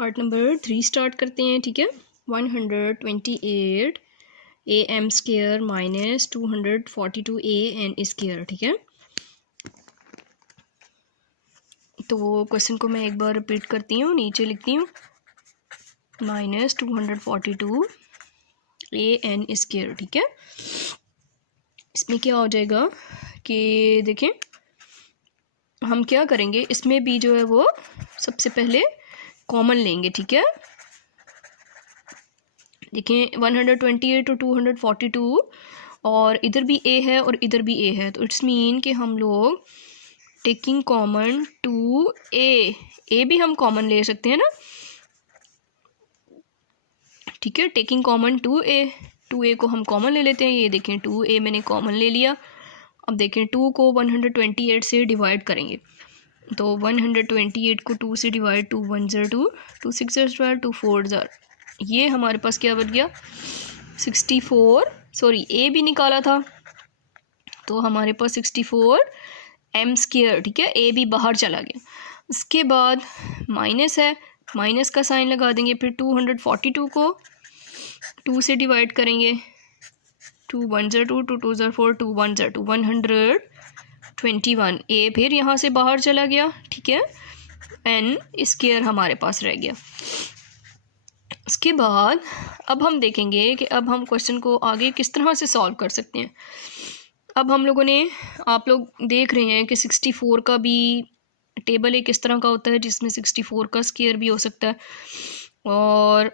Part number 3 start करते हैं। ठीक है, 128 am square minus 242 an square. ठीक है, तो क्वेश्चन को मैं एक बार रिपीट करती हूँ, नीचे लिखती हूँ माइनस 242 an स्क्वायर। ठीक है, इसमें क्या हो जाएगा कि देखें हम क्या करेंगे, इसमें भी जो है वो सबसे पहले कॉमन लेंगे। ठीक है, देखिए 128 और 242 और इधर भी ए है और इधर भी ए है, तो इट्स मीन कि हम लोग टेकिंग कॉमन 2a भी हम कॉमन ले सकते हैं ना। ठीक है, टेकिंग कॉमन 2a को हम कॉमन ले लेते हैं। ये देखें 2a मैंने कॉमन ले लिया। अब देखें 2 को 128 से डिवाइड करेंगे, तो 128 को 2 से डिवाइड, 2 1 ज़र 2, 2 6 ज़र 12, 2 4 ज़र, ये हमारे पास क्या बन गया 64। सॉरी, ए भी निकाला था तो हमारे पास 64 एम स्क्वायर। ठीक है, ए भी बाहर चला गया। उसके बाद माइनस है, माइनस का साइन लगा देंगे। फिर 242 को 2 से डिवाइड करेंगे, 2 1 ज़र 2, 2 2 ज़र 4, 2 1 ज़र 2, 121। ए फिर यहाँ से बाहर चला गया। ठीक है, एन स्क्वायर हमारे पास रह गया। उसके बाद अब हम देखेंगे कि अब हम क्वेश्चन को आगे किस तरह से सॉल्व कर सकते हैं। अब हम लोगों ने, आप लोग देख रहे हैं कि 64 का भी टेबल एक इस तरह का होता है जिसमें 64 का स्क्वायर भी हो सकता है और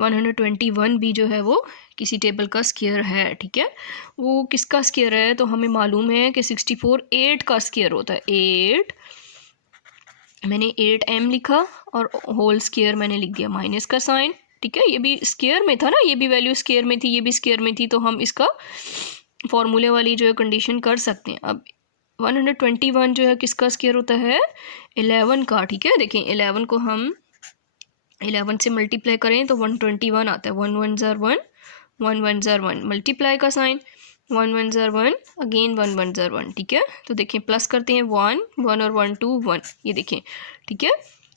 121 भी जो है वो किसी टेबल का स्क्वायर है। ठीक है, वो किसका स्क्वायर है, तो हमें मालूम है कि 64 8 का स्क्वायर होता है। 8 मैंने 8m लिखा और होल स्क्वायर मैंने लिख दिया माइनस का साइन। ठीक है, ये भी स्क्वायर में था ना, ये भी वैल्यू स्क्वायर में थी, ये भी स्क्वायर में थी, तो हम इसका फॉर्मूले वाली जो है कंडीशन कर सकते हैं। अब 121 जो है किसका स्क्वायर होता है 11 का। ठीक है, देखें 11 को हम 11 से मल्टीप्लाई करें तो 121 आता है। 1 1 ज़र 1, 1 1 ज़र 1, मल्टीप्लाई का साइन 1 1 ज़र 1, अगेन 1 1 ज़र 1। ठीक है, तो देखिए प्लस करते हैं 1 1 और 1 2 1, ये देखें। ठीक है,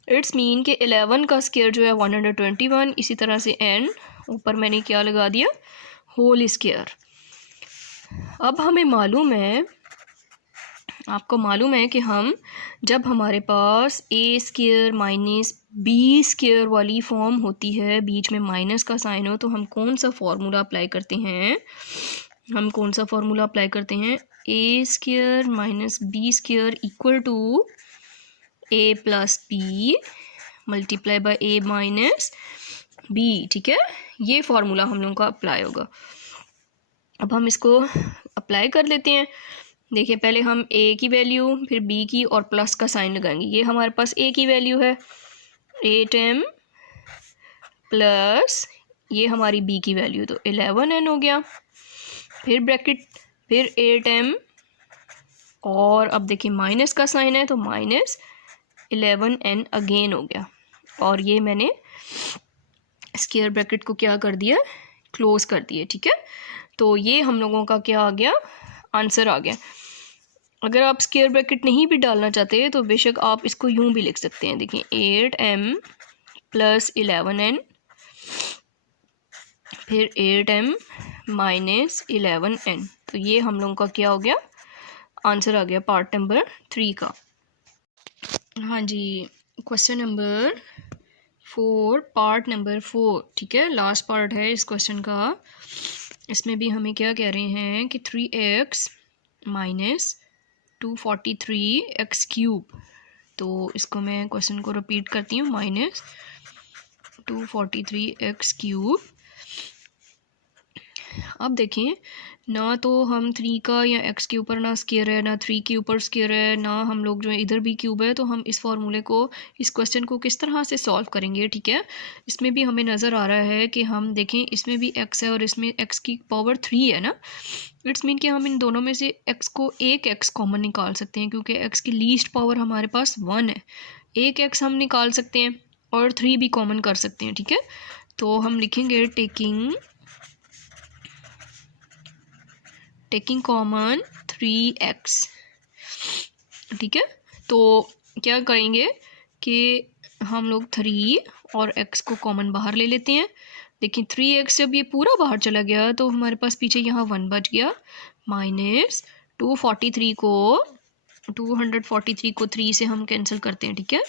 इट्स मीन कि 11 का स्क्वायर जो है 121। इसी तरह से एन ऊपर मैंने क्या लगा दिया, होल स्क्वायर। अब हमें मालूम है, आपको मालूम है कि हम जब हमारे पास ए स्क्वायर माइनस बी स्क्वायर वाली फॉर्म होती है, बीच में माइनस का साइन हो, तो हम कौन सा फॉर्मूला अप्लाई करते हैं, हम कौन सा फॉर्मूला अप्लाई करते हैं, A square minus B square equal to A plus B multiply by A minus B. ठीक है, ये फॉर्मूला हम लोगों का अप्लाई होगा। अब हम इसको अप्लाई कर लेते हैं। देखिए पहले हम ए की वैल्यू, फिर बी की और प्लस का साइन लगाएंगे। ये हमारे पास ए की वैल्यू है 8m प्लस ये हमारी बी की वैल्यू, तो 11n हो गया। फिर ब्रैकेट, फिर 8m और अब देखिए माइनस का साइन है तो माइनस 11n अगेन हो गया। और ये मैंने स्क्वायर ब्रैकेट को क्या कर दिया, क्लोज कर दिए। ठीक है, तो ये हम लोगों का क्या आ गया, आंसर आ गया। अगर आप स्क्वायर ब्रैकेट नहीं भी डालना चाहते तो बेशक आप इसको यूं भी लिख सकते हैं। देखिए 8m प्लस 11n फिर 8m माइनस 11n, तो ये हम लोगों का क्या हो गया, आंसर आ गया पार्ट नंबर 3 का। हाँ जी, क्वेश्चन नंबर 4, पार्ट नंबर 4। ठीक है, लास्ट पार्ट है इस क्वेश्चन का। इसमें भी हमें क्या कह रहे हैं कि 3x माइनस 243 एक्स क्यूब। तो इसको मैं क्वेश्चन को रिपीट करती हूँ, माइनस 243 एक्स क्यूब। अब देखें, ना तो हम 3 का या x के ऊपर ना स्क्वायर है, ना 3 के ऊपर स्क्वायर है, ना हम लोग जो है इधर भी क्यूब है, तो हम इस फॉर्मूले को, इस क्वेश्चन को किस तरह से सॉल्व करेंगे। ठीक है, इसमें भी हमें नज़र आ रहा है कि हम देखें इसमें भी x है और इसमें x की पावर 3 है ना। इट्स मीन कि हम इन दोनों में से x को एक x कॉमन निकाल सकते हैं, क्योंकि x की लीस्ट पावर हमारे पास 1 है। एक x हम निकाल सकते हैं और 3 भी कॉमन कर सकते हैं। ठीक है, तो हम लिखेंगे टेकिंग कॉमन 3x। ठीक है, तो क्या करेंगे कि हम लोग 3 और x को कॉमन बाहर ले लेते हैं। देखिए 3x जब ये पूरा बाहर चला गया तो हमारे पास पीछे यहाँ 1 बच गया, माइनस 243 को 3 से हम कैंसिल करते हैं, ठीक है।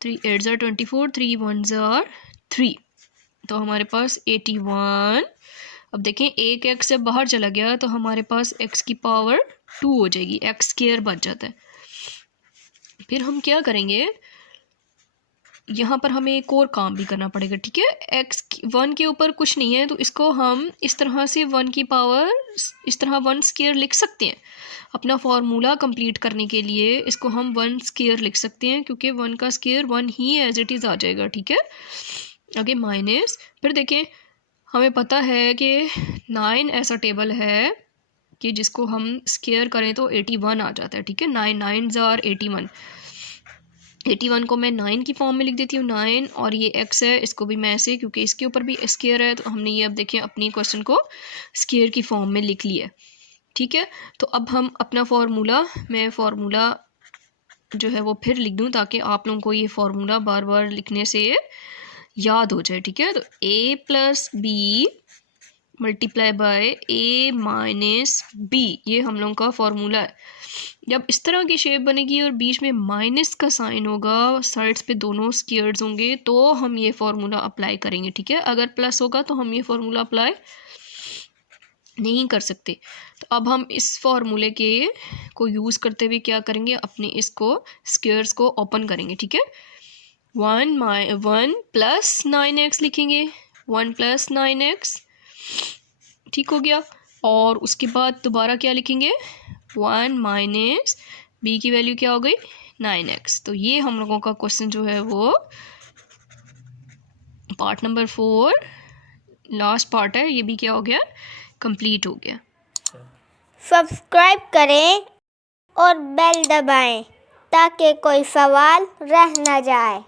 3 8 ज़ार 24, 3 1 ज़ार 3, तो हमारे पास 81। अब देखें एक x जब बाहर चला गया तो हमारे पास x की पावर 2 हो जाएगी, x स्क्वायर बच जाता है। फिर हम क्या करेंगे, यहाँ पर हमें एक और काम भी करना पड़ेगा, ठीक है। x 1 के ऊपर कुछ नहीं है तो इसको हम इस तरह से 1 की पावर इस तरह 1 स्क्वायर लिख सकते हैं। अपना फॉर्मूला कंप्लीट करने के लिए इसको हम 1 स्क्वायर लिख सकते हैं, क्योंकि 1 का स्क्वायर 1 ही एज इट इज़ आ जाएगा, ठीक है। आगे माइनस, फिर देखें हमें पता है कि 9 ऐसा टेबल है कि जिसको हम स्क्वायर करें तो 81 आ जाता है, ठीक है। 9 9 ज़ार 81, 81 को मैं 9 की फॉर्म में लिख देती हूँ, 9, और ये x है इसको भी मैं ऐसे, क्योंकि इसके ऊपर भी स्क्वायर है तो हमने ये अब देखिए अपनी क्वेश्चन को स्क्वायर की फॉर्म में लिख लिया है, ठीक है। तो अब हम अपना मैं फार्मूला जो है वो फिर लिख दूँ ताकि आप लोगों को ये फार्मूला बार बार लिखने से याद हो जाए, ठीक है। तो a plus B multiply by a minus b, ये हम लोगों का फार्मूला है। जब इस तरह की शेप बनेगी और बीच में माइनस का साइन होगा, साइड्स पे दोनों स्क्वायर्स होंगे, तो हम ये फार्मूला अप्लाई करेंगे, ठीक है। अगर प्लस होगा तो हम ये फार्मूला अप्लाई नहीं कर सकते। तो अब हम इस फार्मूले को यूज़ करते हुए क्या करेंगे, अपने इसको स्क्वायर्स को ओपन करेंगे, ठीक है। 1 प्लस 9x लिखेंगे, 1 प्लस 9x, ठीक हो गया। और उसके बाद दोबारा क्या लिखेंगे, 1 माइनस b की वैल्यू क्या हो गई, 9x। तो ये हम लोगों का क्वेश्चन जो है वो पार्ट नंबर 4 लास्ट पार्ट है, ये भी क्या हो गया, कंप्लीट हो गया। सब्सक्राइब करें और बेल दबाएं ताकि कोई सवाल रह न जाए।